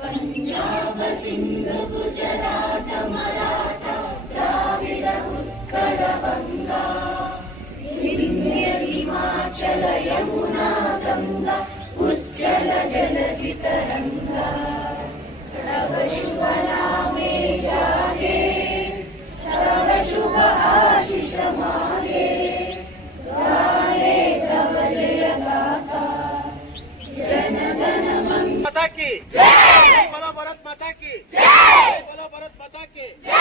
पंजाब सिंध गुजरात मराठा द्राविड उत्कल बंगा विंध्य हिमाचल यमुना गंगा उज्जल जलधि तरंगा तव शुभ नामे जागे तव शुभ आशीष मागे गाये तव जय गाथा जन गण मन माता की जय बोलो भारत माता की जय बोलो भारत माता की जय।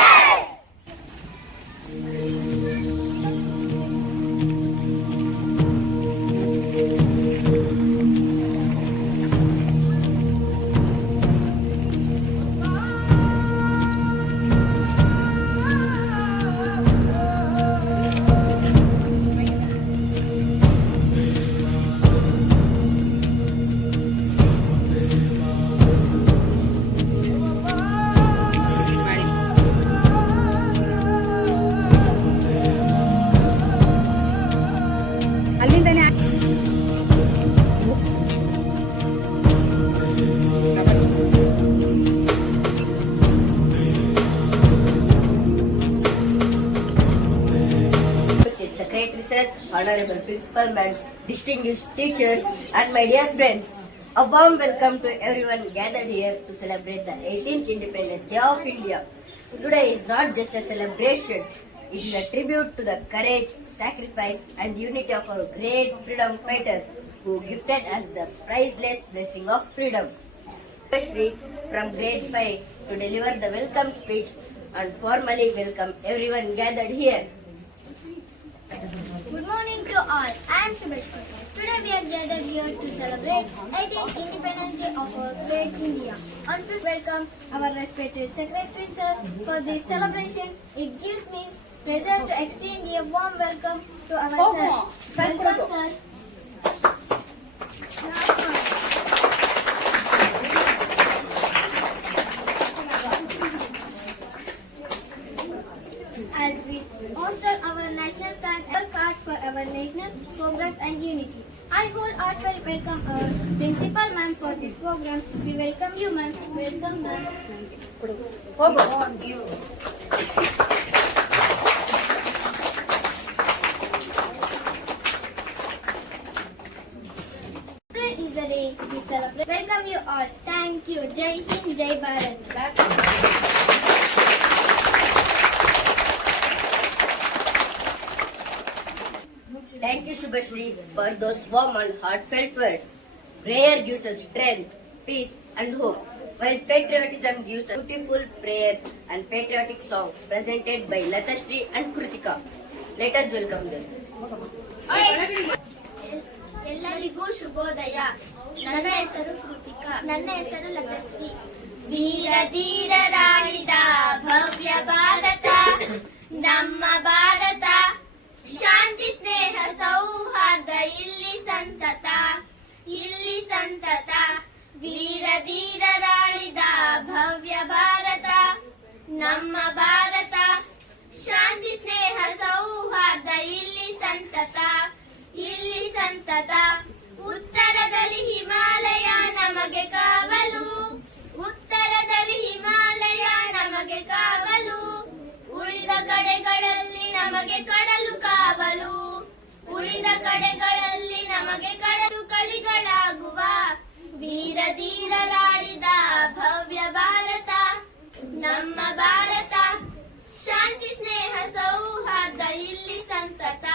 Honorable Principal Ma'am, distinguished teachers and my dear friends, a warm welcome to everyone gathered here to celebrate the 18th Independence Day of India. Today is not just a celebration, it is a tribute to the courage, sacrifice and unity of our great freedom fighters who gifted us the priceless blessing of freedom. Especially from grade 5 to deliver the welcome speech and formally welcome everyone gathered here. Good morning to all. I am Subhashri. Today we are gathered here to celebrate 18th Independence Day of our great India. On to welcome our respected Secretary Sir for this celebration. It gives me pleasure to extend a warm welcome to our sir. Welcome sir. As we hosted our national flag, work hard for our national progress and unity. I wholeheartedly welcome our principal ma'am for this program. We welcome you ma'am. Welcome ma'am. Today is the day we celebrate. Welcome you all. Thank you. Jai Hind, Jai Bharat. Thank you, Shubhashri, for those warm and heartfelt words. Prayer gives us strength, peace and hope, while patriotism gives a beautiful prayer and patriotic song presented by Latashri and Kritika. Let us welcome them. ಎಲ್ಲರಿಗೂ ಶುಭೋದಯ. ನನ್ನ ಹೆಸರು ಕೃತಿಕಾ. ನನ್ನ ಹೆಸರು ಲತಶ್ರೀ. ವೀರ ಧೀರರಾಳಿದ ಭವ್ಯ ಭಾರತ ನಮ್ಮ ಭಾರತ. ಶಾಂತಿ ಸ್ನೇಹ ಸೌಹಾರ್ದ ಇಲ್ಲಿ ಸಂತತ. ಇಲ್ಲಿ ಸಂತತ. ವೀರ ಧೀರರಾಳಿದ ಭವ್ಯ ಭಾರತ ನಮ್ಮ ಭಾರತ. ಶಾಂತಿ ಸ್ನೇಹ ಸೌಹಾರ್ದ ಇಲ್ಲಿ ಸಂತತ. ಇಲ್ಲಿ ಸಂತತ. ಉತ್ತರದಲ್ಲಿ ಹಿಮಾಲಯ ನಮಗೆ ಕಾವಲು. ಉತ್ತರದಲ್ಲಿ ಹಿಮಾಲಯ ನಮಗೆ ಕಾವಲು. ಉಳಿದ ಕಡೆಗಳಲ್ಲಿ ನಮಗೆ ಕಡಲು ಕಾವಲು. ಉಳಿದ ಕಡೆಗಳಲ್ಲಿ ನಮಗೆ ಕಡಲು ಕಲಿಗಳಾಗುವ ವೀರ ಧೀರರಾಳಿದ ಭವ್ಯ ಭಾರತ ನಮ್ಮ ಭಾರತ. ಶಾಂತಿ ಸ್ನೇಹ ಸೌಹಾರ್ದ ಇಲ್ಲಿ ಸಂತತ.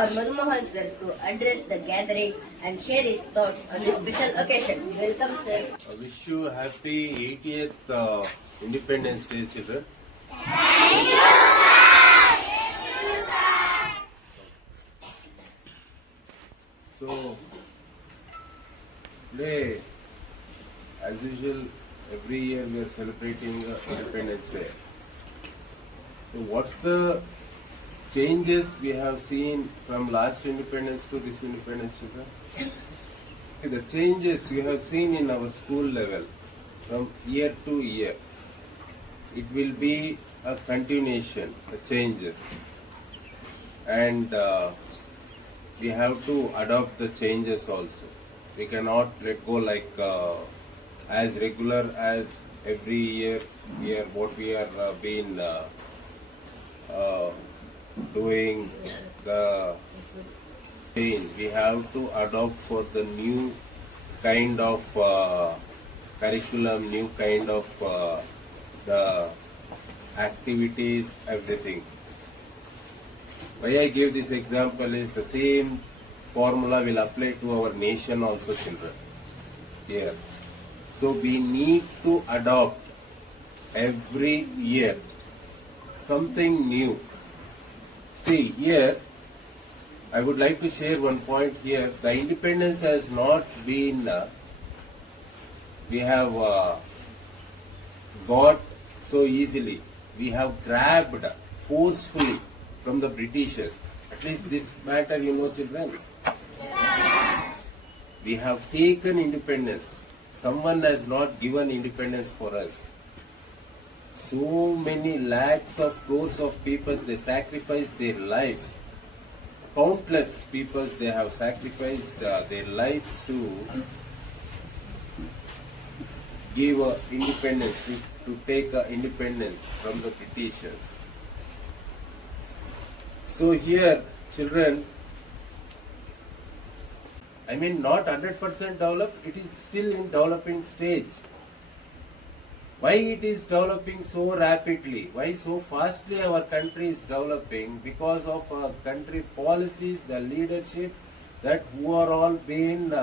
our Madhu Mohan sir to address the gathering and share his thoughts on this special occasion. Welcome, sir. I wish you happy 80th Independence Day, children. So, today, as usual, every year we are celebrating Independence Day. So, what's the changes we have seen from last independence to this independence, children? The changes you have seen in our school level from year to year, it will be a continuation, the changes, and we have to adopt the changes also. We cannot let go like as regular as every year what we are been doing the change. We have to adopt for the new kind of curriculum, new kind of the activities, everything. Why I give this example is the same formula will apply to our nation also, children. Here. So we need to adopt every year something new. See, here I would like to share one point here. The independence has not been, we have got so easily. We have grabbed forcefully from the Britishers. At least this matter you know, children. We have taken independence. Someone has not given independence for us. So many lakhs of crores of people, they sacrificed their lives. Countless people, they have sacrificed their lives to give independence, to take independence from the Britishers. So here, children, I mean not 100% developed, it is still in developing stage. Why it is developing so rapidly? Why so fastly our country is developing? Because of our country policies, the leadership that who are all been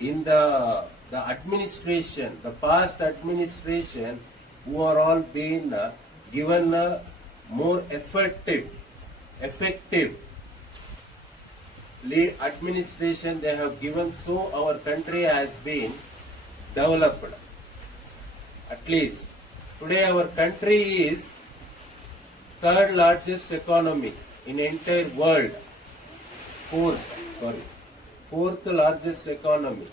in the administration, the past administration, who are all been given a more effective administration they have given, so our country has been developed. At least today our country is third largest economy in entire world. Fourth largest economy.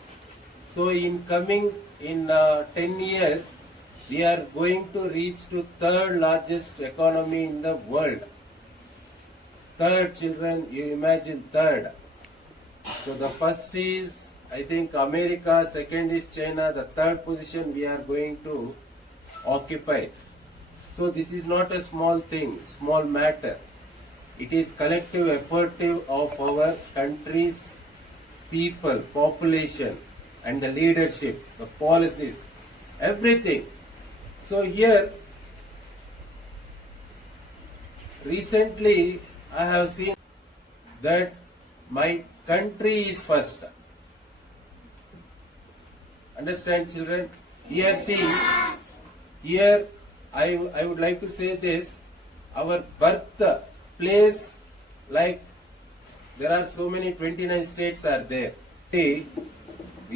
So in coming in 10 years, we are going to reach to third largest economy in the world. Third, children, you imagine third. So the first is, I think, America, second is China, the third position we are going to occupy. So this is not a small thing, small matter. It is collective effort of our country's people, population, and the leadership, the policies, everything. So here, recently I have seen that my country is first. Understand, children? Here, see, here I would like to say this, our birth place, like there are so many 29 states are there. We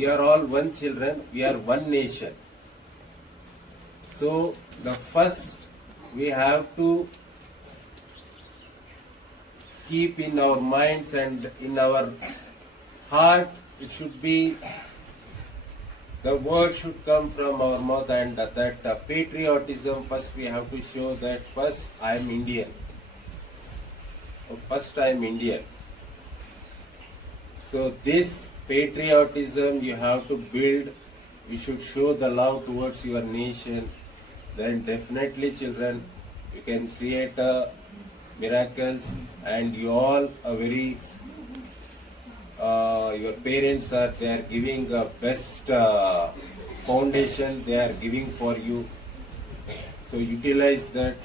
are all one children, we are one nation. So the first we have to keep in our minds and in our heart, it should be, the word should come from our mouth, and that patriotism, first we have to show that first I am Indian. First I am Indian. So this patriotism you have to build, you should show the love towards your nation, then definitely, children, you can create miracles, and you all are very, your parents they are giving the best foundation they are giving for you. So utilize that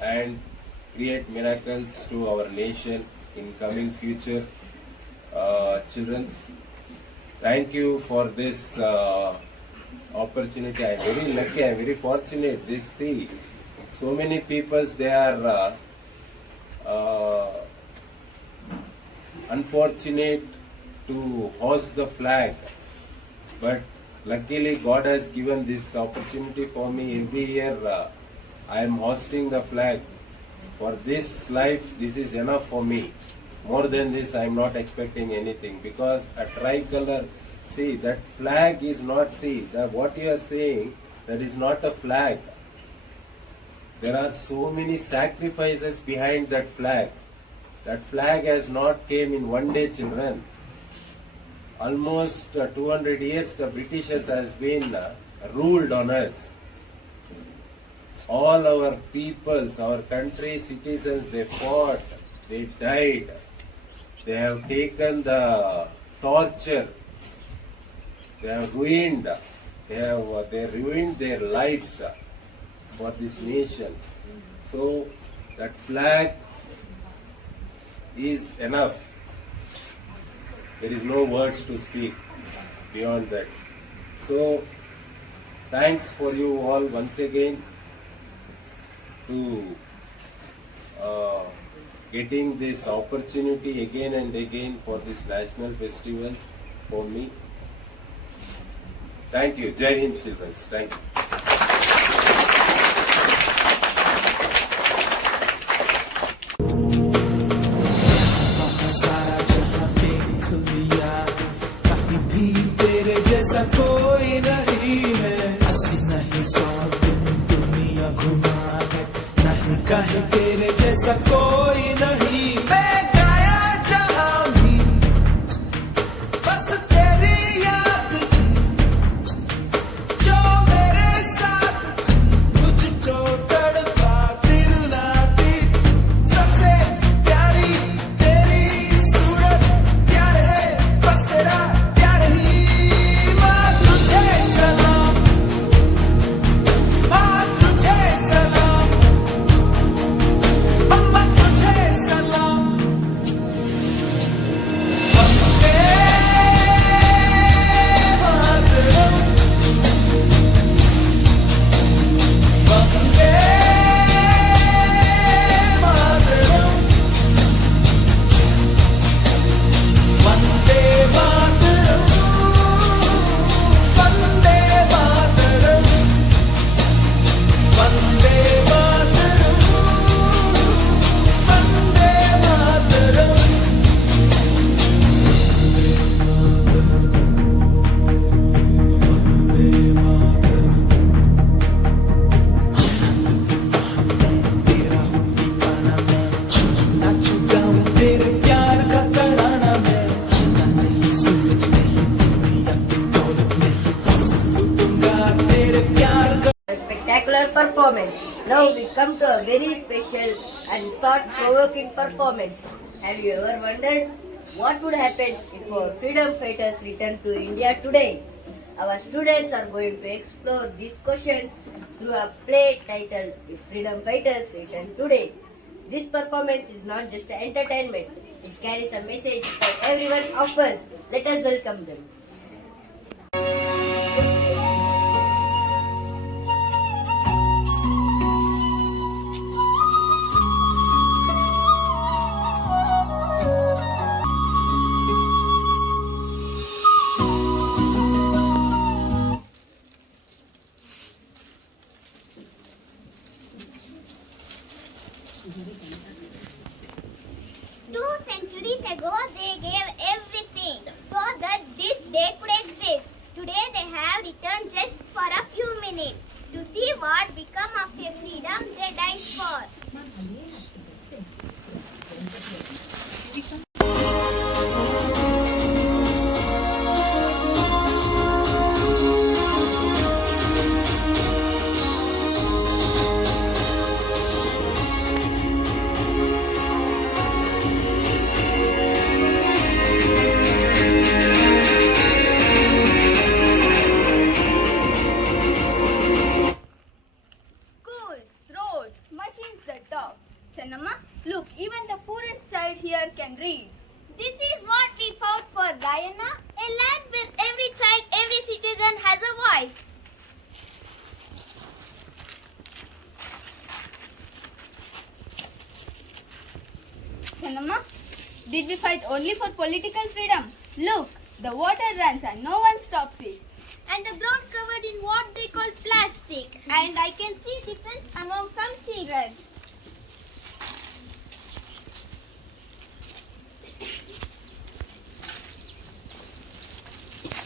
and create miracles to our nation. in coming future children's. Thank you for this opportunity. I am very lucky, I am very fortunate. This see, so many peoples they are unfortunate to hoist the flag, but luckily God has given this opportunity for me. Every year I am hosting the flag. For this life, this is enough for me. More than this, I am not expecting anything, because a tricolor, see, that flag is not, see, that what you are saying, that is not a flag. There are so many sacrifices behind that flag. That flag has not came in one day, children. Almost 200 years the Britishers has been ruled on us. All our peoples, our country citizens, they fought, they died, they have taken the torture, they have ruined, they ruined their lives for this nation. So that flag is enough. There is no words to speak beyond that. So thanks for you all once again to getting this opportunity again and again for this national festivals for me. Thank you. Jai Hind, children. Thank you. सारा जहां देख लिया, कहीं भी तेरे जैसा कोई नहीं है। 80 नहीं 100 दिन दुनिया घुमा है, नहीं कहीं तेरे जैसा कोई नहीं। मैं गाया जहां भी बस तेरी याद थी, जो मेरे साथ थी, मुझको तड़पाती रुलाती। सबसे प्यारी तेरी सूरत, प्यार है बस तेरा प्यार ही। माँ तुझे सलाम, माँ तुझे सलाम, अम्मा तुझे सलाम। वंदे मातरम, वंदे मातरम, वंदे मातरम, वंदे मातरम, वंदे मातरम, वंदे मातरम। तेरा हूँ दीवाना मैं, नाचू गाऊं तेरे प्यार का तराना मैं। जीना नहीं सूरज नहीं दुनिया की दौलत नहीं, बस लूटूंगा तेरे प्यार का। A spectacular performance. Now we come to a very special and thought-provoking performance. Have you ever wondered what would happen if our freedom fighters returned to India today? Our students are going to explore these questions through a play titled If Freedom Fighters Return Today. This performance is not just entertainment, it carries a message for everyone of us. Let us welcome them. Two centuries ago, they gave everything so that this day could exist. Today, they have returned just for a few minutes to see what become of their freedom they died for. Channamma, look, even the poorest child here can read. This is what we fought for, Rayana. A land where every child, every citizen has a voice. Channamma, did we fight only for political freedom? Look, the water runs and no one stops it. And the ground covered in what they call plastic. And I can see difference among some children.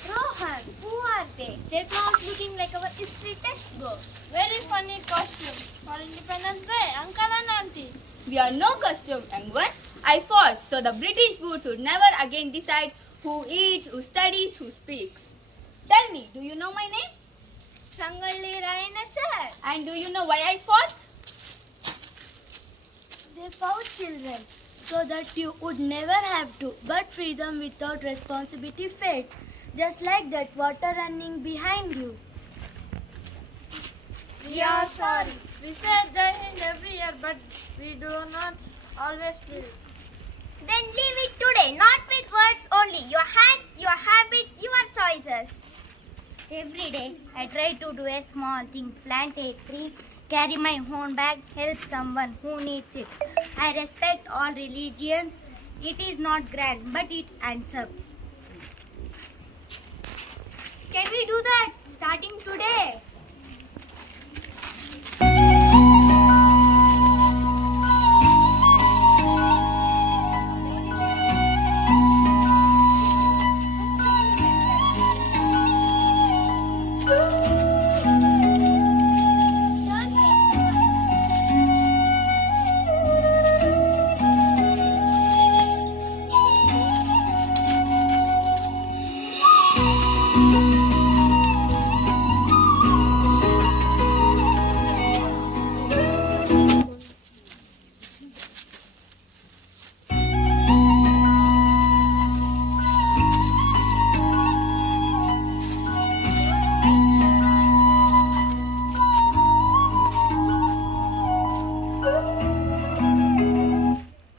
Rohan, who are they? Their clothes looking like our history textbook. Very funny costume for Independence Day, uncle and auntie. We are no costume, young one. I fought so the British boots would never again decide who eats, who studies, who speaks. Tell me, do you know my name? Sangalli Rayana sir. And do you know why I fought? They fought children so that you would never have to. But freedom without responsibility fades, just like that water running behind you. We are sorry. We say Jai Hind every year, but we do not always do it. Then leave it today, not with words only. Your hands, your habits, your choices. Every day, I try to do a small thing. Plant a tree, carry my own bag, help someone who needs it. I respect all religions. It is not grand, but it adds up. Can we do that starting today?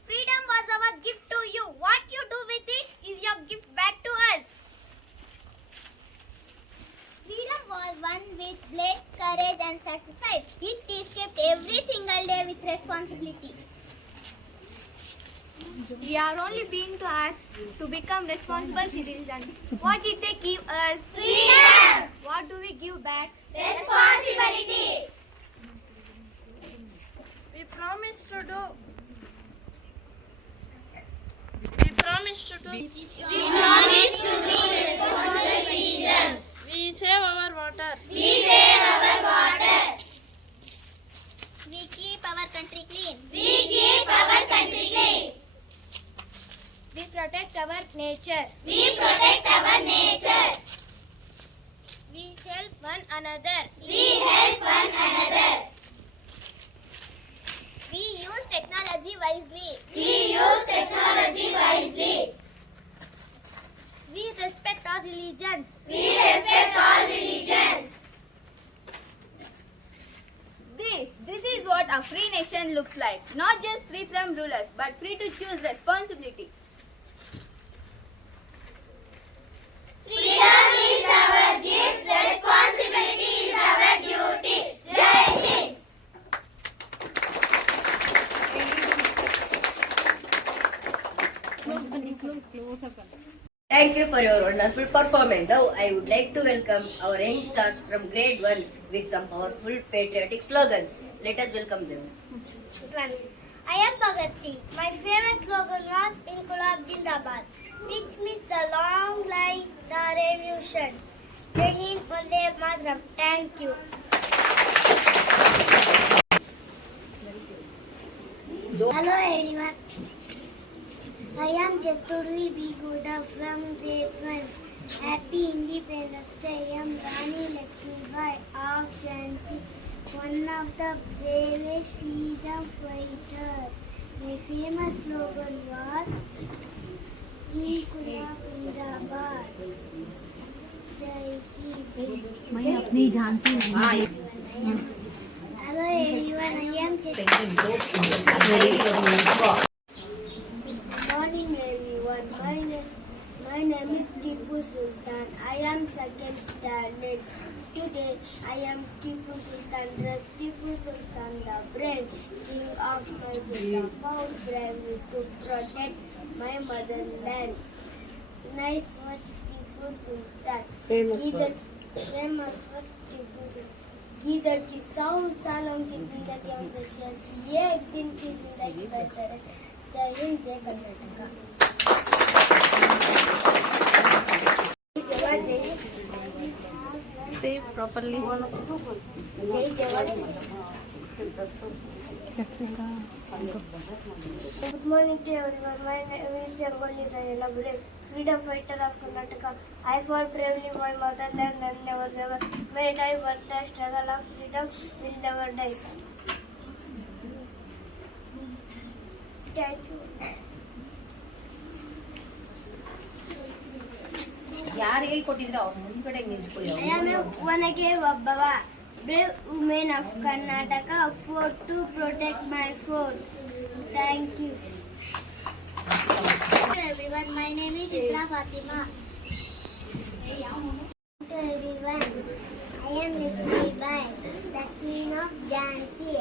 Freedom was our gift to you. What you do with it is your gift back to us. Freedom was won with blood, courage and sacrifice. It is kept every single day with responsibility. We are only being asked to become responsible citizens. What did they give us? Freedom! What do we give back? Responsibility! We promise to do. We promise to do. We promise to be responsible citizens. We save our water. We save our water. We keep our country clean. We keep our country clean. We protect our nature. We protect our nature. We help one another. We help one another. We use technology wisely. We use technology wisely. We respect all religions. We respect all religions. This is what a free nation looks like. Not just free from rulers, but free to choose responsibility. Freedom is our gift. Responsibility is our duty. Jai Hind. Thank you for your wonderful performance. Now I would like to welcome our young stars from grade 1 with some powerful patriotic slogans. Let us welcome them. I am Bhagat Singh. My famous slogan was Inqilab Jindabad, which means the long life the revolution. Jai Hind, Vande Mataram. Thank you. Hello everyone. I am Chaturvi B. Gouda from grade 1. Happy Independence Day. I am Rani Lakshmibai of Jhansi, one of the bravest freedom fighters. My famous slogan was Inqilab Jindabad. Jai Hind. मैं अपनी Jhansi Hello Hello everyone, I am Morning everyone, my name is Tipu Sultan. I am second standard. Today I am Tipu Sultan, dress Tipu Sultan the brave, king of my kingdom, found bravery to protect my motherland. Nice was Tipu Sultan. Famous was Tipu Sultan. जिधर की 100 सालों की जिंदगी हमसे share की एक दिन की जिंदगी बेहतर है. जय हिंद, जय कर्नाटका. Say properly. जय जवान. Good morning to everyone. My name is Rangoli Rayala, freedom fighter of Karnataka. I fought bravely my motherland and never ever may die, but the struggle of freedom will never die. Thank you. I am a Vanake Vabbava, brave woman of Karnataka, fought to protect my fort. Thank you. Hello everyone, my name is Isra Fatima. Hello everyone, I am Lakshmi Bai, the queen of Jhansi.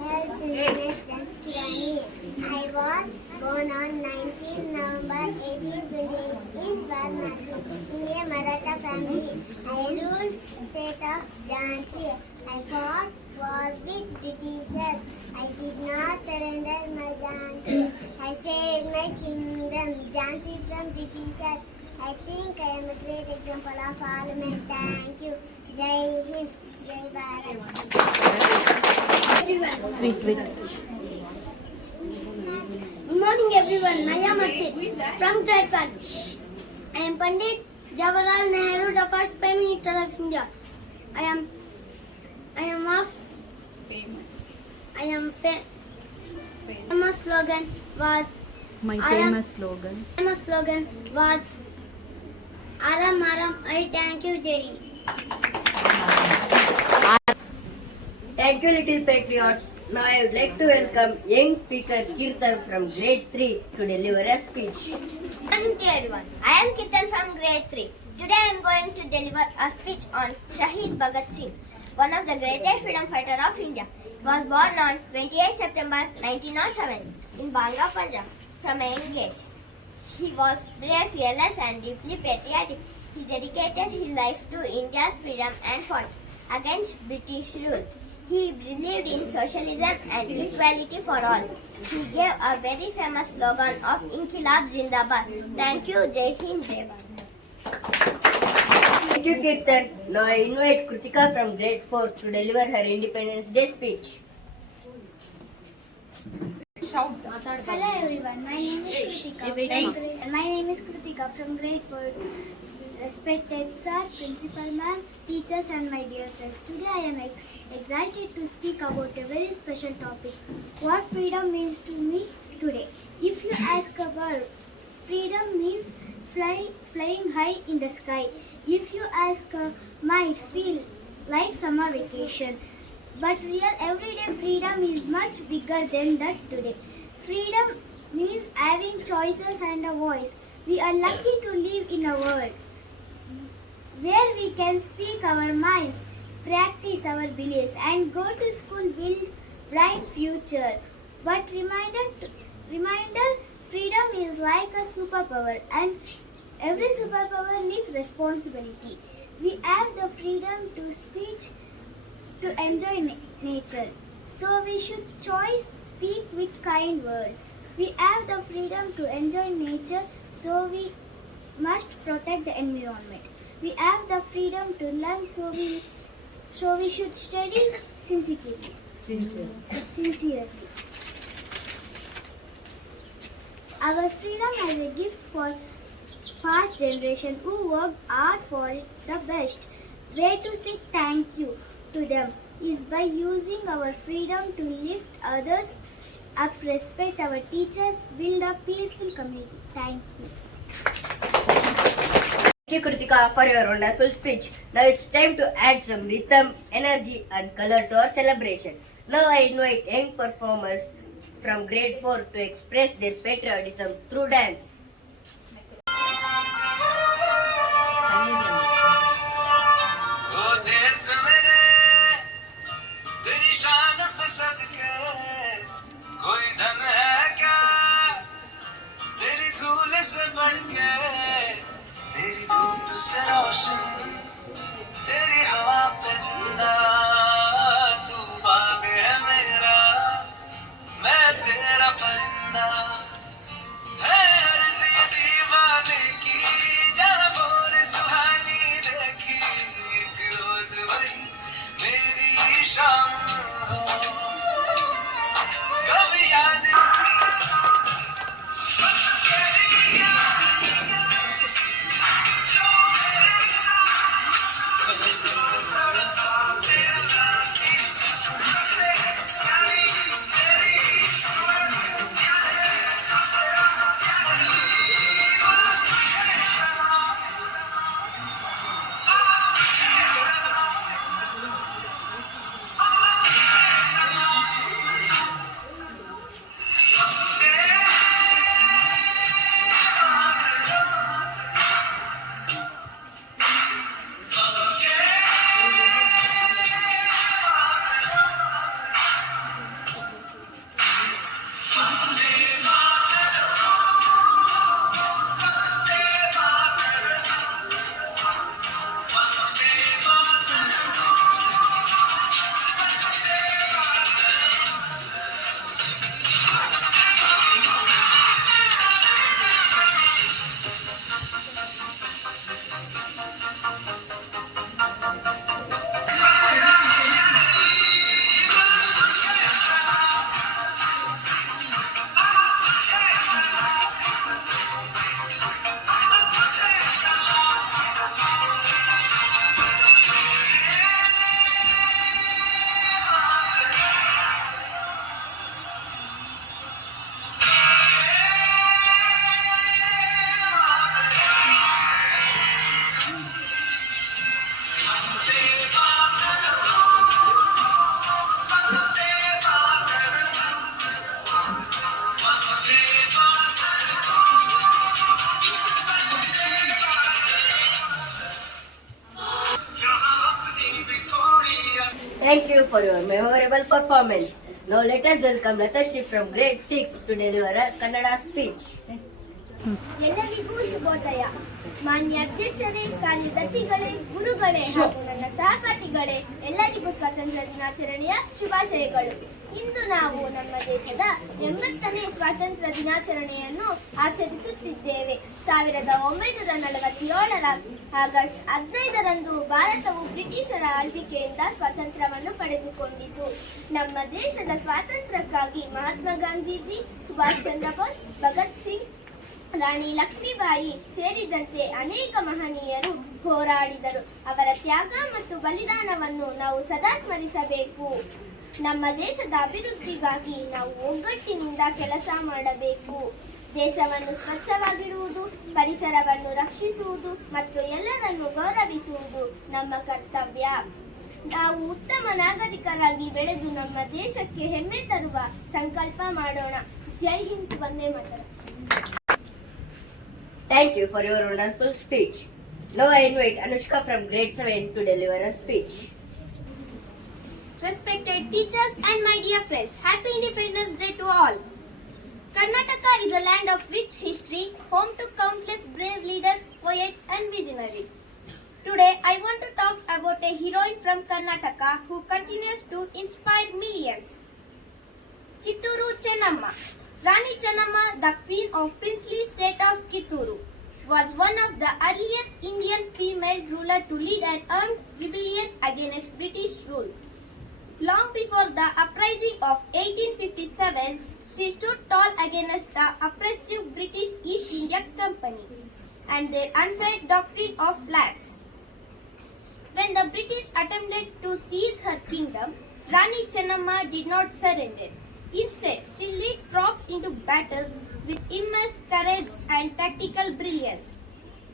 Hail Children's Dance Kirani. I was born on 19 November 1828 in Varanasi in a Maratha family. I ruled state of Jhansi. I fought wars with Britishers. I did not surrender my Jhansi. I saved my kingdom, Jhansi, from Britishers. I think I am a great example of parliament. Thank you. Jai Hind, Jai Bharat. Good morning everyone. I am Asit from grade 1. I am Pandit Jawaharlal Nehru, the first Prime Minister of India. I am famous slogan was Famous slogan. Famous slogan was Aram Aram. I thank you, Jai Hind. Thank you, little patriots. Now I would like to welcome young speaker Kirtan from grade 3 to deliver a speech. Good morning to everyone. I am Kirtan from grade 3. Today I am going to deliver a speech on Shahid Bhagat Singh, one of the greatest freedom fighters of India. He was born on 28 September 1907 in Banga, Punjab. From a young age, he was brave, fearless and deeply patriotic. He dedicated his life to India's freedom and fought against British rule. He believed in socialism and equality for all. He gave a very famous slogan of Inkilab Zindabad. Thank you, Jai Hind, Jai Bharat. Thank you, Kirtan. Now I invite Kritika from grade 4 to deliver her Independence Day speech. Hello everyone, my name is Kritika. My name is Kritika from grade 4. Respected sir, principal ma'am, teachers and my dear friends. Today I am excited to speak about a very special topic. What freedom means to me today. If you ask about freedom means flying high in the sky. If you ask might feel like summer vacation. But real everyday freedom is much bigger than that today. Freedom means having choices and a voice. We are lucky to live in a world where we can speak our minds, practice our beliefs and go to school, build bright future. But reminder, freedom is like a superpower and every superpower needs responsibility. We have the freedom to speak, to enjoy nature. So we should speak with kind words. We have the freedom to enjoy nature, so we must protect the environment. We have the freedom to learn, so we should study sincerely. Our freedom as a gift for past generation who worked hard for it the best. Way to say thank you to them is by using our freedom to lift others up, respect our teachers, build a peaceful community. Thank you. Thank you, Kritika, for your wonderful speech. Now it's time to add some rhythm, energy, and color to our celebration. Now I invite young performers from grade 4 to express their patriotism through dance. ओ देश मेरे तेरी शान पसंद के कोई धन है क्या तेरी धूल से बढ़ के तेरी धूप से रोशन तेरी हवा पे जिंदा तू बाग है मेरा मैं तेरा परिंदा है अर्ज़ ये दीवाने की जहाँ भोर सुहानी देखी एक रोज वही मेरी शाम हो कभी याद बस तेरी याद जो मेरे साथ तेरे साथी सबसे प्यारी मेरी सुमन Thank you for your memorable performance. Now let us welcome Latashi from grade 6 to deliver a Kannada speech. ಎಲ್ಲರಿಗೂ ಶುಭೋದಯ. ಮಾನ್ಯ ಅಧ್ಯಕ್ಷರೇ, ಕಾರ್ಯದರ್ಶಿಗಳೇ, ಗುರುಗಳೇ ಹಾಗೂ ನನ್ನ ಸಹಪಾಠಿಗಳೇ, ಎಲ್ಲರಿಗೂ ಸ್ವಾತಂತ್ರ್ಯ ದಿನಾಚರಣೆಯ ಶುಭಾಶಯಗಳು. ಇಂದು ನಾವು ನಮ್ಮ ದೇಶದ 80ನೇ ಸ್ವಾತಂತ್ರ್ಯ ದಿನಾಚರಣೆಯನ್ನು ಆಚರಿಸುತ್ತಿದ್ದೇವೆ. 1947ರ ಆಗಸ್ಟ್ 15ರಂದು ಭಾರತವು ಬ್ರಿಟಿಷರ ಆಳ್ವಿಕೆಯಿಂದ ಸ್ವಾತಂತ್ರ್ಯವನ್ನು ಪಡೆದುಕೊಂಡಿತು. ನಮ್ಮ ದೇಶದ ಸ್ವಾತಂತ್ರ್ಯಕ್ಕಾಗಿ ಮಹಾತ್ಮ ಗಾಂಧೀಜಿ, ಸುಭಾಷ್ ಚಂದ್ರ ಬೋಸ್, ಭಗತ್ ಸಿಂಗ್, ರಾಣಿ ಲಕ್ಷ್ಮೀಬಾಯಿ ಸೇರಿದಂತೆ ಅನೇಕ ಮಹನೀಯರು ಹೋರಾಡಿದರು. ಅವರ ತ್ಯಾಗ ಮತ್ತು ಬಲಿದಾನವನ್ನು ನಾವು ಸದಾ ಸ್ಮರಿಸಬೇಕು. ನಮ್ಮ ದೇಶದ ಅಭಿವೃದ್ಧಿಗಾಗಿ ನಾವು ಒಗ್ಗಟ್ಟಿನಿಂದ ಕೆಲಸ ಮಾಡಬೇಕು. ದೇಶವನ್ನು ಸ್ವಚ್ಛವಾಗಿಡುವುದು, ಪರಿಸರವನ್ನು ರಕ್ಷಿಸುವುದು ಮತ್ತು ಎಲ್ಲರನ್ನು ಗೌರವಿಸುವುದು ನಮ್ಮ ಕರ್ತವ್ಯ. ನಾವು ಉತ್ತಮ ನಾಗರಿಕರಾಗಿ ಬೆಳೆದು ನಮ್ಮ ದೇಶಕ್ಕೆ ಹೆಮ್ಮೆ ತರುವ ಸಂಕಲ್ಪ ಮಾಡೋಣ. ಜೈ Hind, Vande Mataram. Thank you for your wonderful speech. Now I invite Anushka from grade 7 to deliver a speech. Respected teachers and my dear friends, Happy Independence Day to all. Karnataka is a land of rich history, home to countless brave leaders, poets and visionaries. Today I want to talk about a heroine from Karnataka who continues to inspire millions. Kitturu Chennamma. Rani Chennamma, the queen of princely state of Kitturu, was one of the earliest Indian female ruler to lead an armed rebellion against British rule. Long before the uprising of 1857, she stood tall against the oppressive British East India Company and their unfair doctrine of lapse. When the British attempted to seize her kingdom, Rani Chennamma did not surrender. Instead, she led troops into battle with immense courage and tactical brilliance.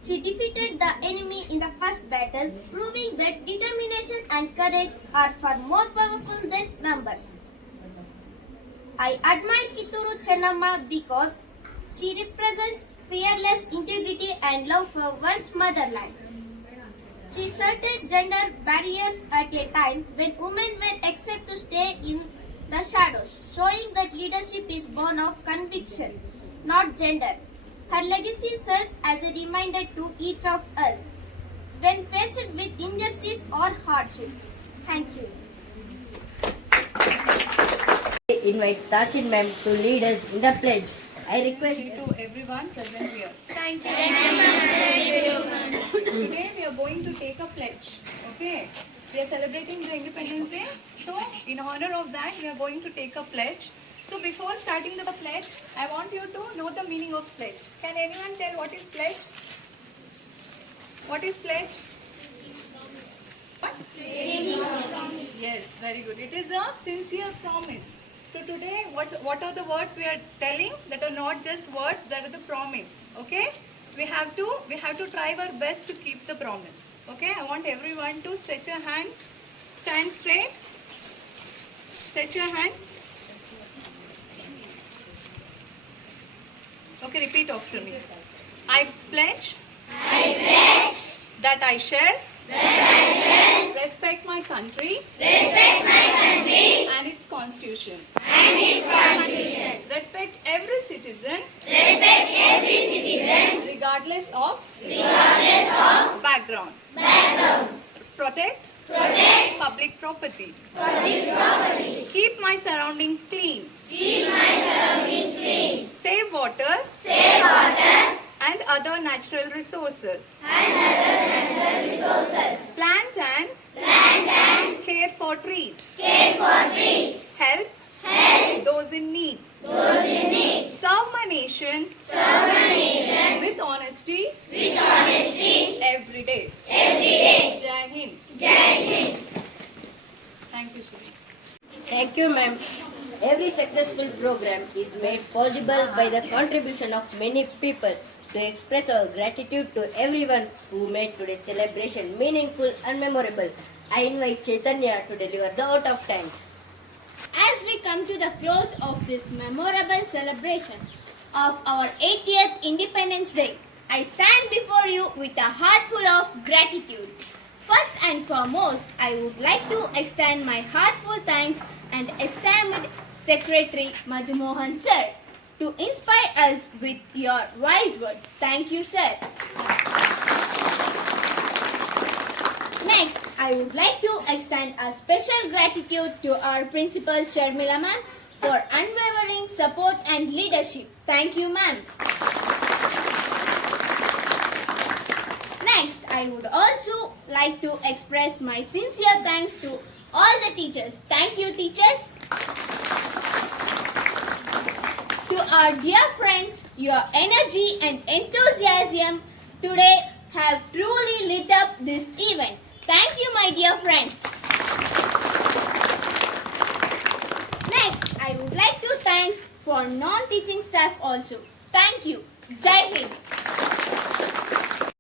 She defeated the enemy in the first battle, proving that determination and courage are far more powerful than numbers. I admire Kituru Chennamma because she represents fearless integrity and love for one's motherland. She sorted gender barriers at a time when women were accepted to stay in the shadows, showing that leadership is born of conviction, not gender. Her legacy serves as a reminder to each of us when faced with injustice or hardship. Thank you. I invite Tasin ma'am to lead us in the pledge. I request To everyone present here. Thank you. Today we are going to take a pledge. Okay. We are celebrating the Independence Day. So in honor of that we are going to take a pledge. So before starting the pledge, I want you to know the meaning of pledge. Can anyone tell what is pledge? What is pledge? What? Yes, very good. It is a sincere promise. So today, what are the words we are telling that are not just words, that are the promise. Okay? We have to try our best to keep the promise. Okay? I want everyone to stretch your hands, stand straight, stretch your hands. Okay, repeat after me. I pledge that I shall respect my country and its constitution. Respect every citizen regardless of background. Protect public property. Keep my surroundings clean. Save water and other natural resources. Plant and care for trees. Help those in need. Serve my nation with honesty every day. Jai Hind. Thank you, Shri. Thank you, ma'am. Every successful program is made possible by the contribution of many people. To express our gratitude to everyone who made today's celebration meaningful and memorable, I invite Chaitanya to deliver the vote of thanks. As we come to the close of this memorable celebration of our 80th Independence Day, I stand before you with a heart full of gratitude. First and foremost, I would like to extend my heartfelt thanks and esteemed Secretary Madhu Mohan sir to inspire us with your wise words. Thank you, sir. Next, I would like to extend a special gratitude to our principal Sharmila ma'am for unwavering support and leadership. Thank you, ma'am. Next, I would also like to express my sincere thanks to all the teachers. Thank you, teachers. To our dear friends, your energy and enthusiasm today have truly lit up this event. Thank you, my dear friends. Next, I would like to thank for non-teaching staff also. Thank you. Jai Hind.